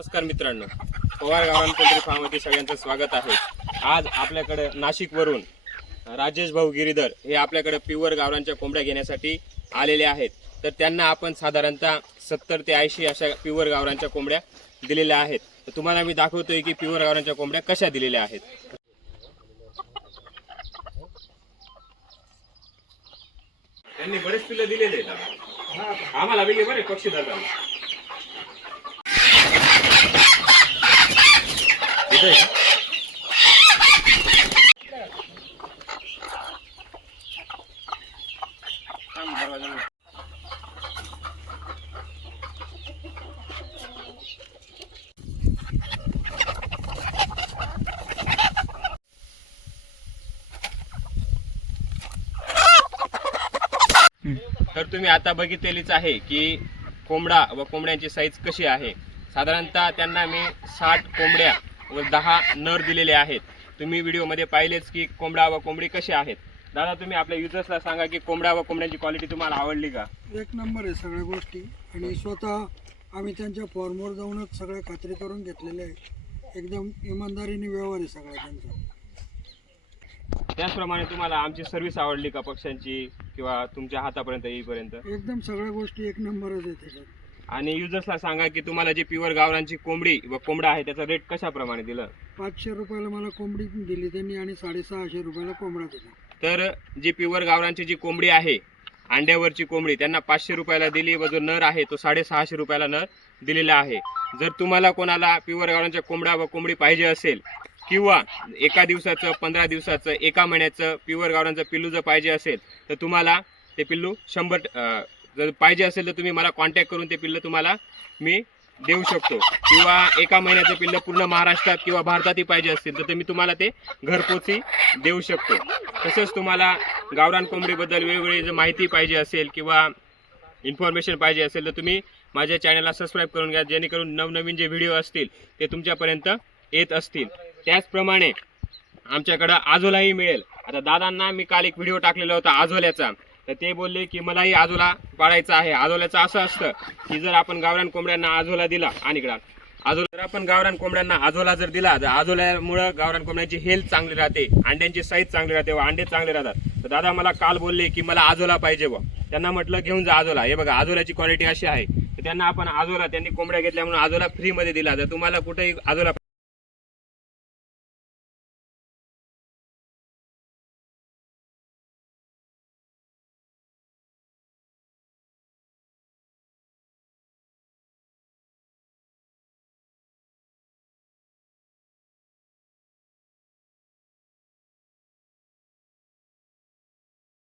नमस्कार मित्रांनो. पवार गावरान पोल्ट्री फार्ममध्ये सगळ्यांचं स्वागत आहे. आज आपल्याकडे नाशिकवरून राजेश भाऊ गिरीधर हे आपल्याकडे प्युअर गावरांच्या कोंबड्या घेण्यासाठी आलेले आहेत. तर त्यांना आपण साधारणतः सत्तर ते ऐंशी अशा प्युअर गावरांच्या कोंबड्या दिलेल्या आहेत. तर तुम्हाला मी दाखवतोय की प्युअर गावरांच्या कोंबड्या कशा दिलेल्या आहेत. त्यांनी बरेच पिल्लं दिलेले आहेत. आम्हाला वेगळे बरे पक्षी धरतात आहे तर तुम्ही आता बघितलेलीच आहे की कोंबडा व कोंबड्यांची साईज कशी आहे. साधारणतः त्यांना मी साठ कोंबड्या व दहा नर दिलेले आहेत. तुम्ही व्हिडिओमध्ये पाहिलेच की कोंबडा व कोंबडी कशी आहेत. दादा तुम्ही आपल्या युजर्सला सांगा की कोंबडा व कोंबड्यांची क्वालिटी तुम्हाला आवडली का? एक नंबर आहे सगळ्या गोष्टी. आणि स्वतः आम्ही त्यांच्या फॉर्मवर जाऊनच सगळ्या खात्री करून घेतलेल्या आहे एकदम इमानदारीने व्यवहार आहे सगळा त्यांचा. त्याचप्रमाणे तुम्हाला आमची सर्व्हिस आवडली का पक्ष्यांची किंवा तुमच्या हातापर्यंत येईपर्यंत? एकदम सगळ्या गोष्टी एक नंबरच आहे त्याच्यात. आणि युजर्सला सांगा की तुम्हाला जी प्युअर गावरांची कोंबडी व कोंबडा आहे त्याचा रेट कशाप्रमाणे दिलं? पाचशे रुपयाला मला कोंबडी दिली त्यांनी आणि साडेसहाशे रुपयाला कोंबडा दिला. तर जी प्युअर गावरांची जी कोंबडी आहे अंड्यावरची कोंबडी त्यांना पाचशे रुपयाला दिली व जो नर आहे तो साडेसहाशे रुपयाला नर दिलेला आहे. जर तुम्हाला कोणाला प्युअर गावरांच्या कोंबडा व कोंबडी पाहिजे असेल किंवा एका दिवसाचं पंधरा दिवसाचं एका महिन्याचं प्युअर गावरांचं पिल्लू जर पाहिजे असेल तर तुम्हाला ते पिल्लू शंभर जर पाहिजे असेल तर तुम्ही मला कॉन्टॅक्ट करून ते पिल्लं तुम्हाला मी देऊ शकतो. किंवा एका महिन्याचं पिल्लं पूर्ण महाराष्ट्रात किंवा भारतातही पाहिजे असतील तर मी तुम्हाला ते घरपोची देऊ शकतो. तसंच तुम्हाला गावरान कोंबडीबद्दल वेगवेगळी जर माहिती पाहिजे असेल किंवा इन्फॉर्मेशन पाहिजे असेल तर तुम्ही माझ्या चॅनलला सबस्क्राईब करून घ्या जेणेकरून नवनवीन जे व्हिडिओ असतील ते तुमच्यापर्यंत येत असतील. त्याचप्रमाणे आमच्याकडं आजोलाही मिळेल. आता दादांना मी काल एक व्हिडिओ टाकलेला होता आजोल्याचा. तर ते बोलले की मलाही आजोला पाळायचा आहे. आजोल्याचं असं असतं की जर आपण गावरान कोंबड्यांना आजोला दिला आणि आजोला जर आपण गावरान कोंबड्यांना आजोला जर दिला तर आजोल्यामुळं गावरान कोंबड्यांची हेल्थ चांगली राहते अंड्यांची साईज चांगली राहते व अंडे चांगले राहतात. तर दादा मला काल बोलले की मला आजोला पाहिजे व त्यांना म्हटलं घेऊन जा आजोला. हे बघा आजोल्याची क्वालिटी अशी आहे. तर त्यांना आपण आजोला त्यांनी कोंबड्या घेतल्यामुळे आजोला फ्रीमध्ये दिला. तर तुम्हाला कुठेही आजोला